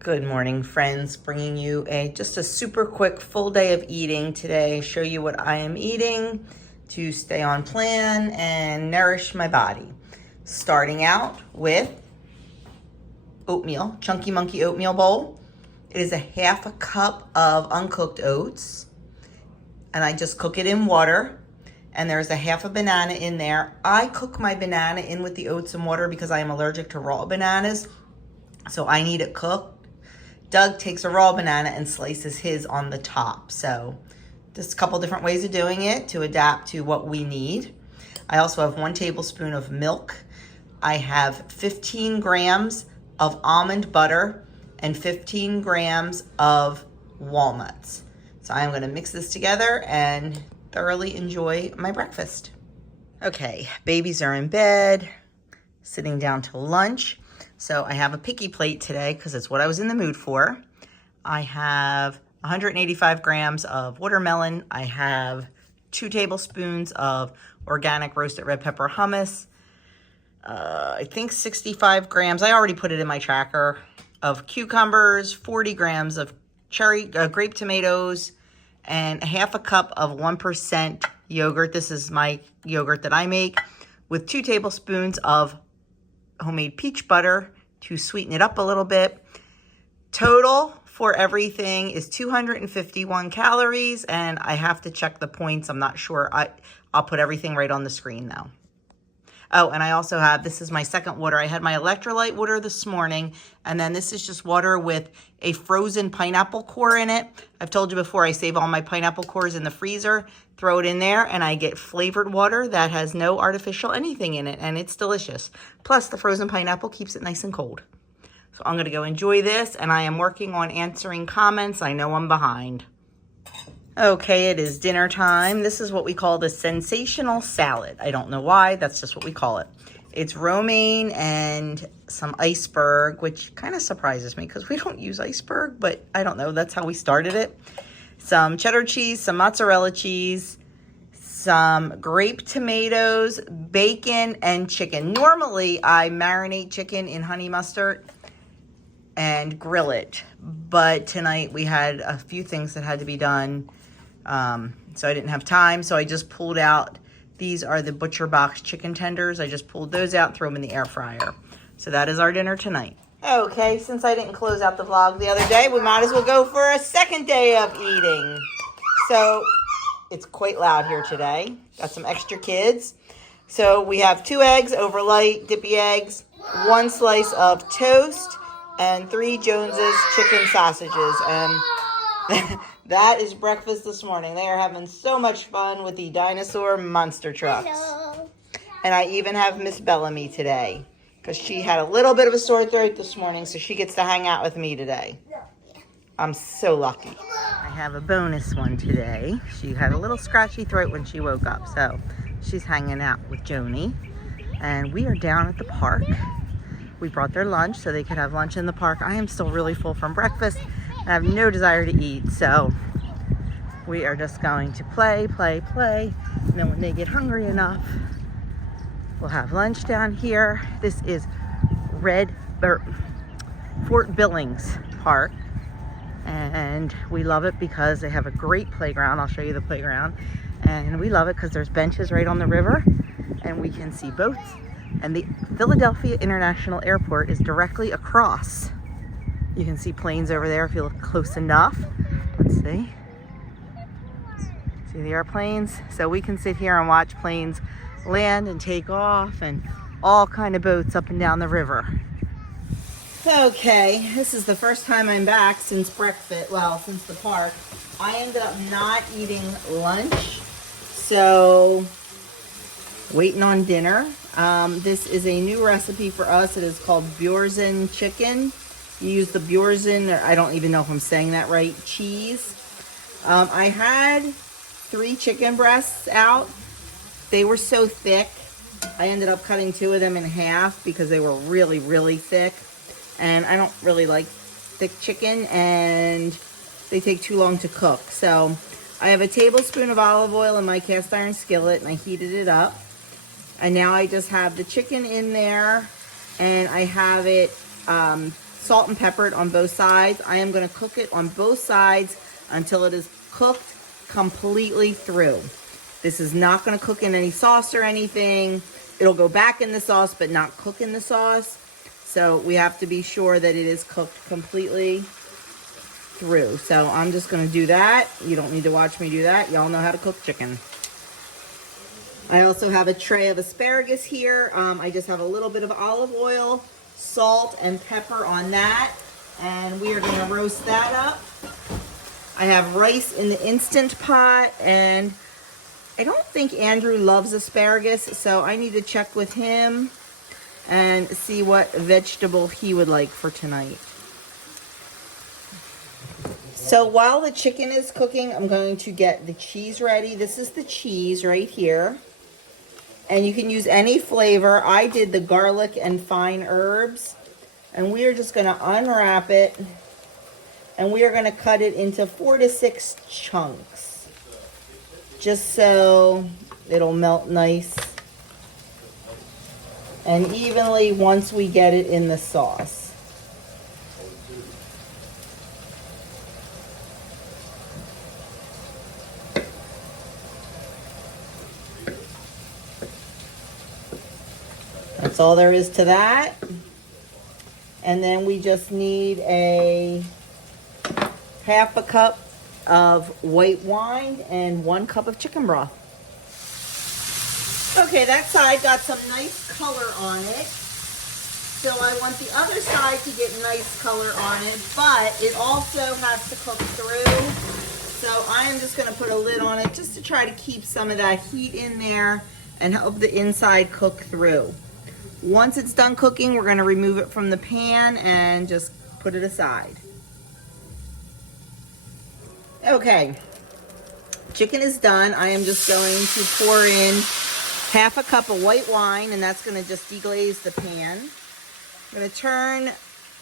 Good morning, friends. Bringing you just a super quick full day of eating today. Show you what I am eating to stay on plan and nourish my body. Starting out with oatmeal, Chunky Monkey oatmeal bowl. It is a half a cup of uncooked oats, and I just cook it in water. And there's a half a banana in there. I cook my banana in with the oats and water because I am allergic to raw bananas, so I need it cooked. Doug takes a raw banana and slices his on the top. So just a couple different ways of doing it to adapt to what we need. I also have 1 tablespoon of milk. I have 15 grams of almond butter and 15 grams of walnuts. So I'm going to mix this together and thoroughly enjoy my breakfast. Okay, babies are in bed, sitting down to lunch. So I have a picky plate today because it's what I was in the mood for. I have 185 grams of watermelon. I have 2 tablespoons of organic roasted red pepper hummus. I think 65 grams, I already put it in my tracker, of cucumbers, 40 grams of grape tomatoes, and a half a cup of 1% yogurt. This is my yogurt that I make, with 2 tablespoons of homemade peach butter to sweeten it up a little bit. Total for everything is 251 calories, and I have to check the points. I'm not sure. I'll put everything right on the screen though. Oh, and I also have, this is my second water. I had my electrolyte water this morning, and then this is just water with a frozen pineapple core in it. I've told you before, I save all my pineapple cores in the freezer, throw it in there, and I get flavored water that has no artificial anything in it, and it's delicious. Plus, the frozen pineapple keeps it nice and cold. So I'm gonna go enjoy this, and I am working on answering comments. I know I'm behind. Okay, it is dinner time. This is what we call the sensational salad. I don't know why, that's just what we call it. It's romaine and some iceberg, which kind of surprises me because we don't use iceberg, but I don't know, that's how we started it. Some cheddar cheese, some mozzarella cheese, some grape tomatoes, bacon, and chicken. Normally, I marinate chicken in honey mustard and grill it, but tonight we had a few things that had to be done. So I didn't have time, so I just pulled out, these are the Butcher Box chicken tenders. I just pulled those out, threw them in the air fryer. So that is our dinner tonight. Okay, since I didn't close out the vlog the other day, we might as well go for a second day of eating. So it's quite loud here today. Got some extra kids. So we have 2 eggs over light, dippy eggs, 1 slice of toast, and 3 Jones's chicken sausages. And that is breakfast this morning. They are having so much fun with the dinosaur monster trucks. Hello. And I even have Miss Bellamy today because she had a little bit of a sore throat this morning, so she gets to hang out with me today. I'm so lucky. I have a bonus one today. She had a little scratchy throat when she woke up, so she's hanging out with Joni. And we are down at the park. We brought their lunch so they could have lunch in the park. I am still really full from breakfast. I have no desire to eat, so we are just going to play. And then when they get hungry enough, we'll have lunch down here. This is Fort Billings Park, and we love it because they have a great playground. I'll show you the playground. And we love it because there's benches right on the river, and we can see boats. And the Philadelphia International Airport is directly across. You can see planes over there if you look close enough. Let's see. See the airplanes? So we can sit here and watch planes land and take off, and all kind of boats up and down the river. Okay, this is the first time I'm back since breakfast, well, since the park. I ended up not eating lunch, so waiting on dinner. This is a new recipe for us. It is called Boursin chicken. You use the Boursin, or I don't even know if I'm saying that right, cheese. I had 3 chicken breasts out. They were so thick, I ended up cutting 2 of them in half because they were really, really thick. And I don't really like thick chicken, and they take too long to cook. So I have a tablespoon of olive oil in my cast iron skillet, and I heated it up. And now I just have the chicken in there, and I have it salt and pepper it on both sides. I am going to cook it on both sides until it is cooked completely through. This is not going to cook in any sauce or anything. It'll go back in the sauce, but not cook in the sauce. So we have to be sure that it is cooked completely through. So I'm just going to do that. You don't need to watch me do that. Y'all know how to cook chicken. I also have a tray of asparagus here. I just have a little bit of olive oil, salt, and pepper on that. And we are going to roast that up. I have rice in the Instant Pot, and I don't think Andrew loves asparagus, so I need to check with him and see what vegetable he would like for tonight. So while the chicken is cooking, I'm going to get the cheese ready. This is the cheese right here. And you can use any flavor. I did the garlic and fine herbs. And we are just going to unwrap it. And we are going to cut it into 4 to 6 chunks. Just so it'll melt nice and evenly once we get it in the sauce. That's all there is to that. And then we just need a half a cup of white wine and 1 cup of chicken broth. Okay, that side got some nice color on it. So I want the other side to get nice color on it, but it also has to cook through. So I am just going to put a lid on it just to try to keep some of that heat in there and help the inside cook through. Once it's done cooking, we're going to remove it from the pan and just put it aside. Okay, chicken is done. I am just going to pour in half a cup of white wine, and that's going to just deglaze the pan. I'm going to turn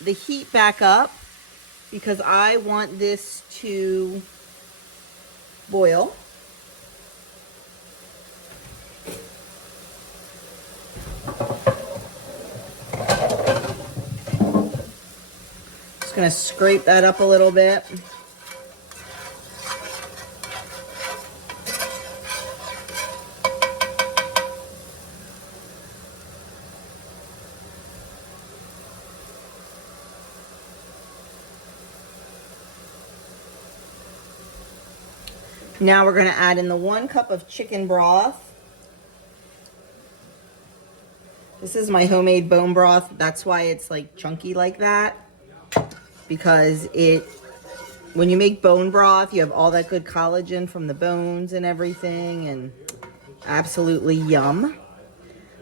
the heat back up because I want this to boil. Just going to scrape that up a little bit. Now we're going to add in the 1 cup of chicken broth. This is my homemade bone broth. That's why it's like chunky like that. Because when you make bone broth, you have all that good collagen from the bones and everything, and absolutely yum.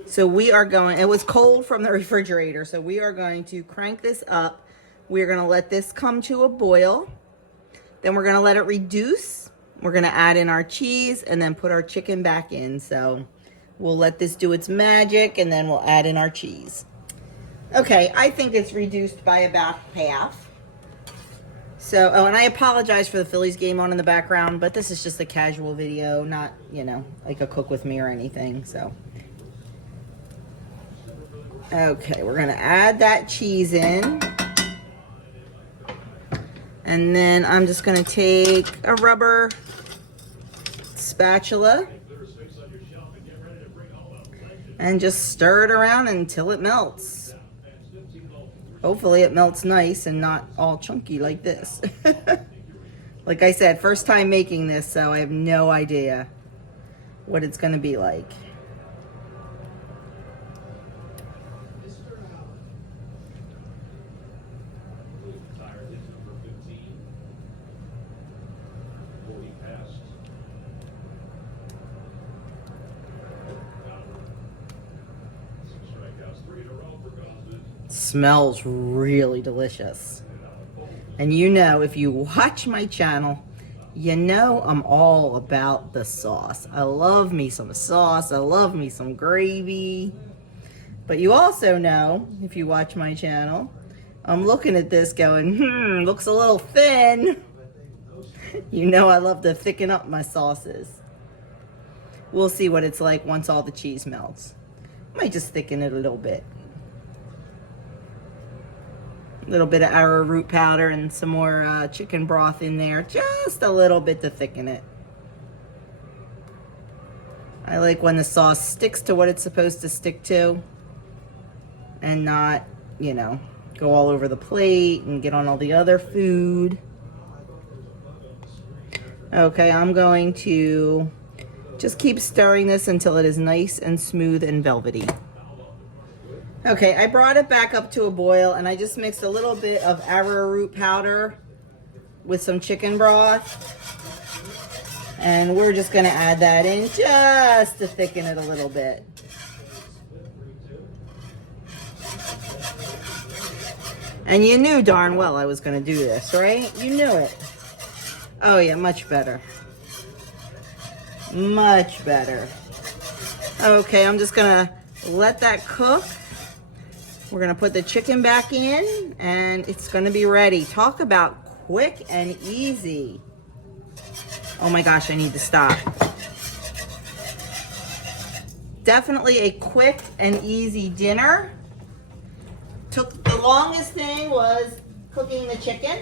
So we are going, it was cold from the refrigerator, so we are going to crank this up. We're going to let this come to a boil. Then we're going to let it reduce. We're going to add in our cheese and then put our chicken back in. So we'll let this do its magic and then we'll add in our cheese. Okay, I think it's reduced by about half. So, oh, and I apologize for the Phillies game on in the background, but this is just a casual video, not, you know, like a cook with me or anything, so. Okay, we're going to add that cheese in. And then I'm just going to take a rubber spatula and just stir it around until it melts. Hopefully it melts nice and not all chunky like this. Like I said, first time making this, so I have no idea what it's going to be like. Smells really delicious. And you know, if you watch my channel, you know I'm all about the sauce. I love me some sauce. I love me some gravy. But you also know, if you watch my channel, I'm looking at this going, looks a little thin. You know I love to thicken up my sauces. We'll see what it's like once all the cheese melts. I might just thicken it a little bit. little bit of arrowroot powder and some more chicken broth in there, just a little bit to thicken it. I like when the sauce sticks to what it's supposed to stick to and not, you know, go all over the plate and get on all the other food. Okay, I'm going to just keep stirring this until it is nice and smooth and velvety. Okay, I brought it back up to a boil and I just mixed a little bit of arrowroot powder with some chicken broth. And we're just gonna add that in just to thicken it a little bit. And you knew darn well I was gonna do this, right? You knew it. Oh yeah, much better. Much better. Okay, I'm just gonna let that cook. We're gonna put the chicken back in and it's gonna be ready. Talk about quick and easy. Oh my gosh, I need to stop. Definitely a quick and easy dinner. The longest thing was cooking the chicken.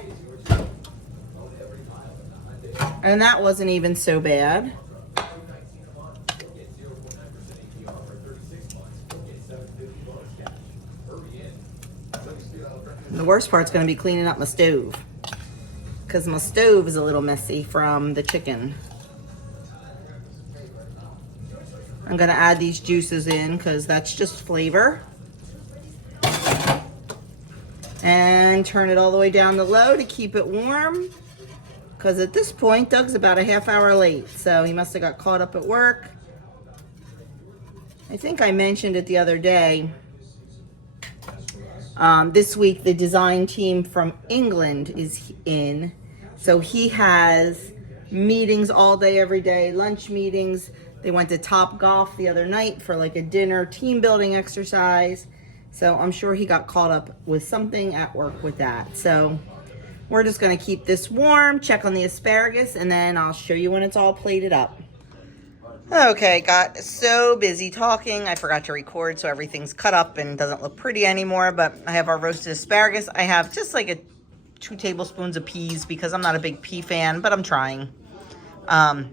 And that wasn't even so bad. The worst part's gonna be cleaning up my stove, because my stove is a little messy from the chicken. I'm gonna add these juices in because that's just flavor. And turn it all the way down to low to keep it warm. Because at this point, Doug's about a half hour late, so he must have got caught up at work. I think I mentioned it the other day. This week, the design team from England is in. So he has meetings all day, every day, lunch meetings. They went to Top Golf the other night for like a dinner team building exercise. So I'm sure he got caught up with something at work with that. So we're just gonna keep this warm, check on the asparagus, and then I'll show you when it's all plated up. Okay, got so busy talking, I forgot to record, so everything's cut up and doesn't look pretty anymore, but I have our roasted asparagus. I have just like 2 tablespoons of peas because I'm not a big pea fan, but I'm trying. I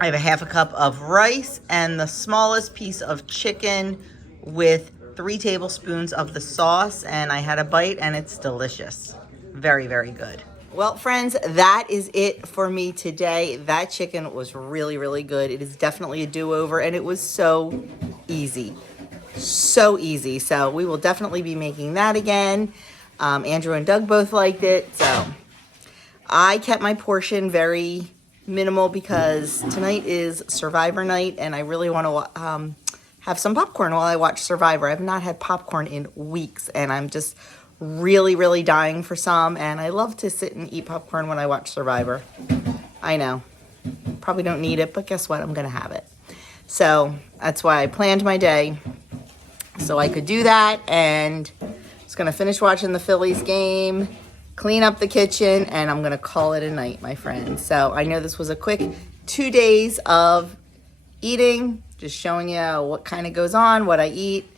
have a half a cup of rice and the smallest piece of chicken with 3 tablespoons of the sauce, and I had a bite and it's delicious. Very, very good. Well, friends, that is it for me today. That chicken was really, really good. It is definitely a do-over, and it was so easy. So easy. So we will definitely be making that again. Andrew and Doug both liked it. So I kept my portion very minimal because tonight is Survivor night, and I really want to have some popcorn while I watch Survivor. I have not had popcorn in weeks, and I'm just really, really dying for some, and I love to sit and eat popcorn when I watch Survivor. I know, probably don't need it, but guess what? I'm gonna have it. So that's why I planned my day so I could do that, and I was gonna finish watching the Phillies game, clean up the kitchen, and I'm gonna call it a night, my friends. So I know this was a quick 2 days of eating, just showing you what kind of goes on, what I eat.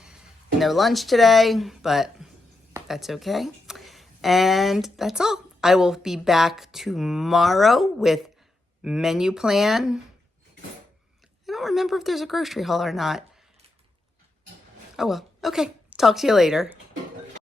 No lunch today, but that's okay. And that's all. I will be back tomorrow with menu plan. I don't remember if there's a grocery haul or not. Oh well. Okay. Talk to you later.